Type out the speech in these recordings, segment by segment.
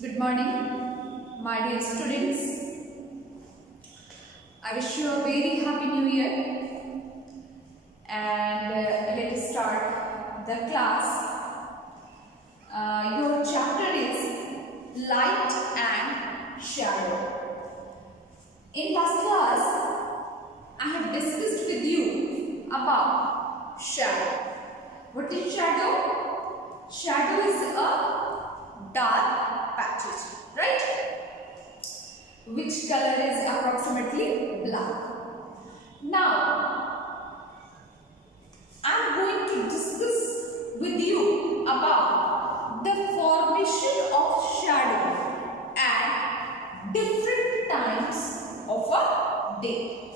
Good morning, my dear students. I wish you a very happy new year. And let us start the class. Your chapter is Light and Shadow. In last class, I have discussed with you about shadow. What is shadow? Shadow is a dark patches, right? Which color is approximately black. Now, I am going to discuss with you about the formation of shadow at different times of a day,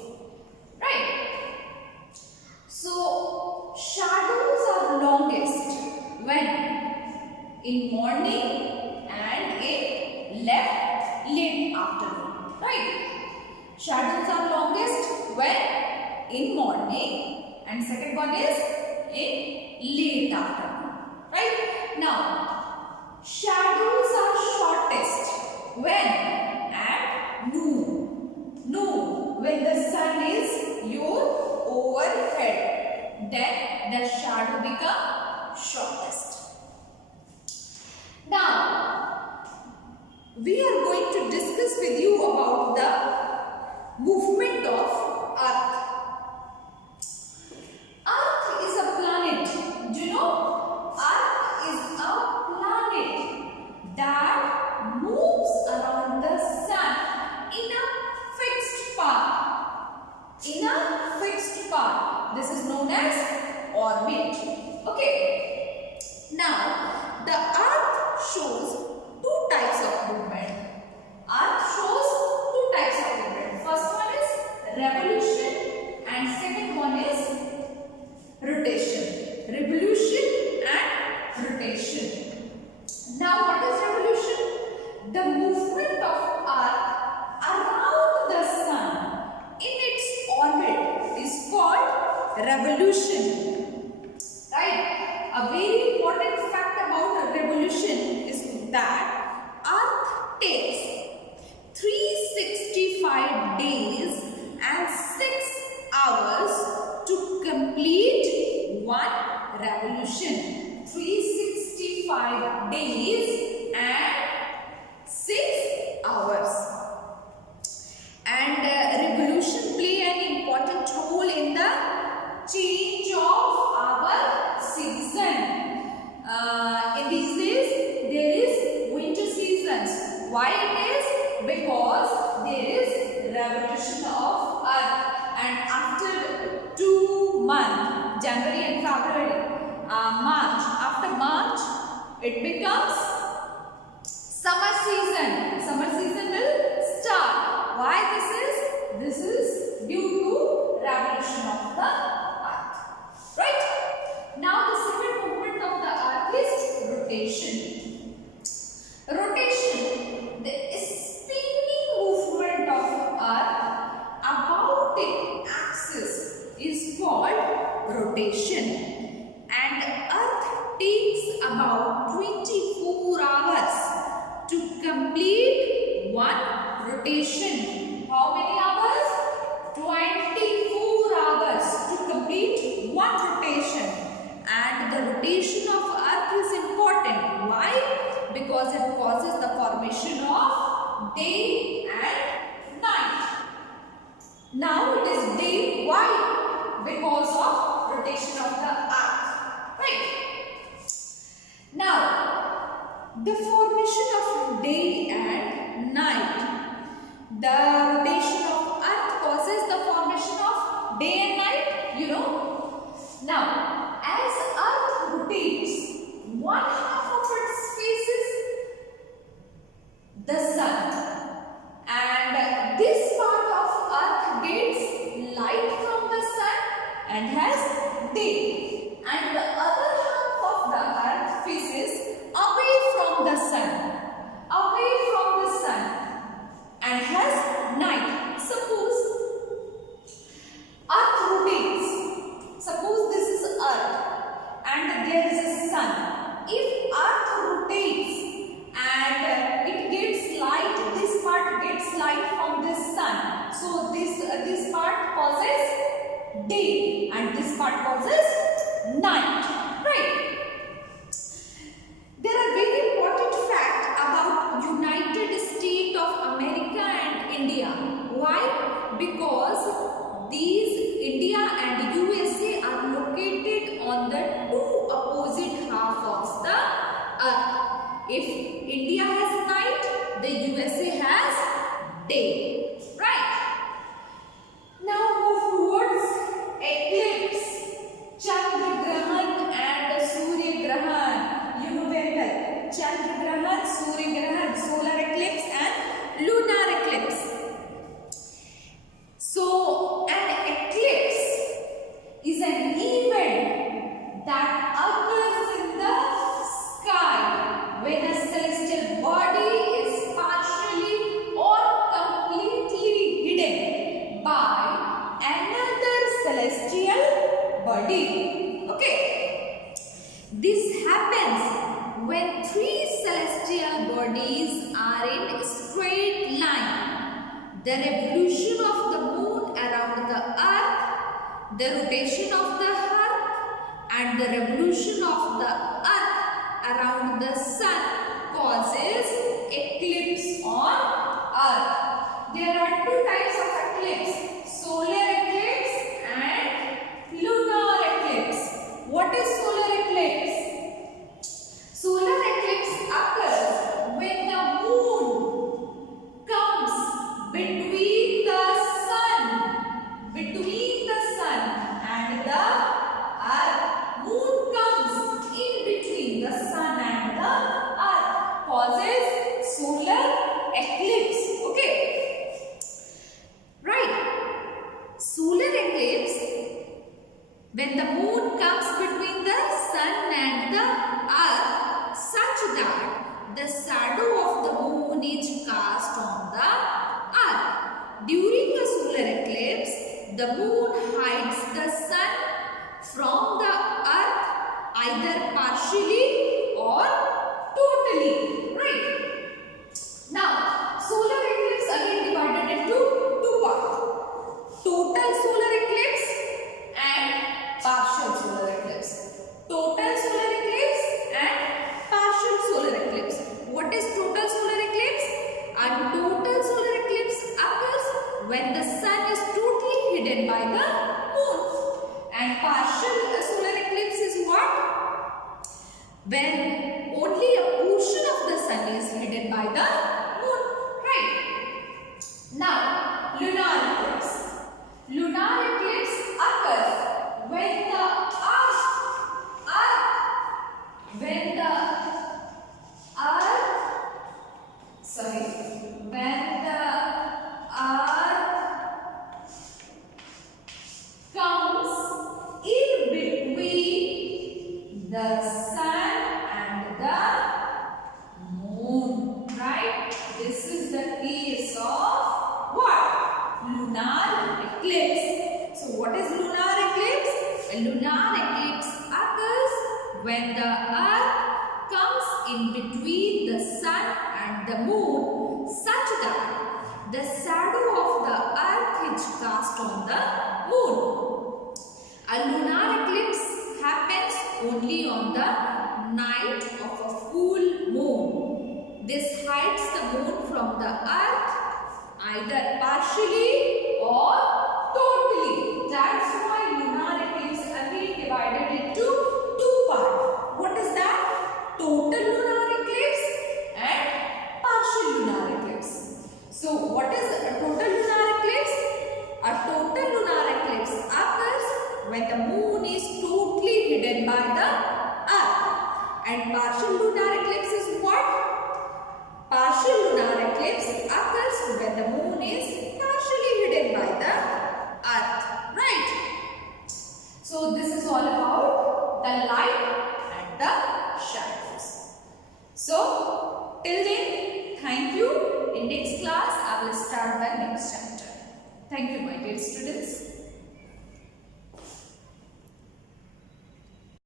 right? So, shadows are longest when in morning and in late afternoon, right? Shadows are longest when in morning and second one is in late afternoon, right? Now, shadows are shortest when at noon, when the sun is your overhead, then the shadow becomes shortest. Now, we are going to discuss with you about the movement of Earth. Earth is a planet. Do you know? Earth is a planet that moves around the sun in a fixed path. This is known as orbit. Okay. Now, the Earth shows two types of movement. Earth shows two types of movement. First one is revolution and second one is rotation. Revolution and rotation. Now, what is revolution? The movement of Earth around the sun in its orbit is called revolution. Right? A very important fact about revolution is that Earth takes 365 days and 6 hours to complete one revolution. 365 days and 6 hours. And revolution play an important role in the change of our season. In these days, there is winter seasons. Why it is? Because there is revolution of Earth, and after 2 months, January and February, March, after March, it becomes summer season. Summer season will start. Why this is? This is due to revolution of the Earth. Right? Now the second movement of the Earth is rotation. Rotation, the spinning movement of Earth about its axis is called rotation. And Earth takes about 24 hours to complete one rotation. How many hours? 24 hours to complete one rotation. And the rotation of Earth is important. Why? Because it causes the formation of day and night. Now it is day. Why? Because of rotation of the Earth. Right? Now, the formation of day and night. The rotation of Earth causes the formation of day and night, you know. Now, as Earth rotates, one half of its faces the sun, and this part of Earth gets light from the sun and has day, and the other half of the Earth faces away from the sun, and has night. Suppose Earth rotates. Suppose this is Earth and there is a sun. If If India has night, the USA has day. Right? Now move towards eclipse, Chandra Grahan and Surya Grahan. You know very well. Chandra Grahan, Surya Grahan, solar eclipse and lunar eclipse. So an eclipse is an event that occurs in the sky when a celestial body is partially or completely hidden by another celestial body. Okay. This happens when three celestial bodies are in a straight line. The revolution of the moon around the earth, the rotation of the earth, and the revolution of the earth around the sun causes eclipse on earth. There are two types of eclipse, solar eclipse and lunar eclipse. What is solar eclipse? Solar eclipse occurs when the moon comes between the sun and the earth. Moon comes in between the sun and the earth, causes solar eclipse. Okay. Right. Solar eclipse, when the moon comes between the sun and the earth such that the shadow of the moon is cast on the earth. During a solar eclipse, the moon hides the sun from the earth either partially or totally. Right. Now, solar eclipse again divided into two parts. Total solar eclipse and partial solar eclipse. Total solar eclipse and partial solar eclipse. What is total solar eclipse? A total solar eclipse occurs when the sun is totally hidden by the moon. And partial solar eclipse is what? When only a portion of the sun is hidden by the moon. Right. Now, lunar eclipse. Lunar eclipse occurs when the comes in between the sun and the moon. Right? This is the case of what? Lunar eclipse. So what is lunar eclipse? A lunar eclipse occurs when the earth comes in between the sun and the moon such that the shadow of the earth is cast on the moon. A lunar eclipse happens only on the night of a full moon. This hides the moon from the earth either partially or totally. That's why lunar eclipse again divided into two parts. What is that? Total lunar eclipse and partial lunar eclipse. So what is a total lunar eclipse? A total lunar eclipse occurs when the moon is totally hidden by the earth. And partial lunar eclipse is what? Partial lunar eclipse occurs when the moon is partially hidden by the earth. Right? So this is all about the light and the shadows. So till then, thank you. In next class, I will start the next chapter. Thank you, my dear students.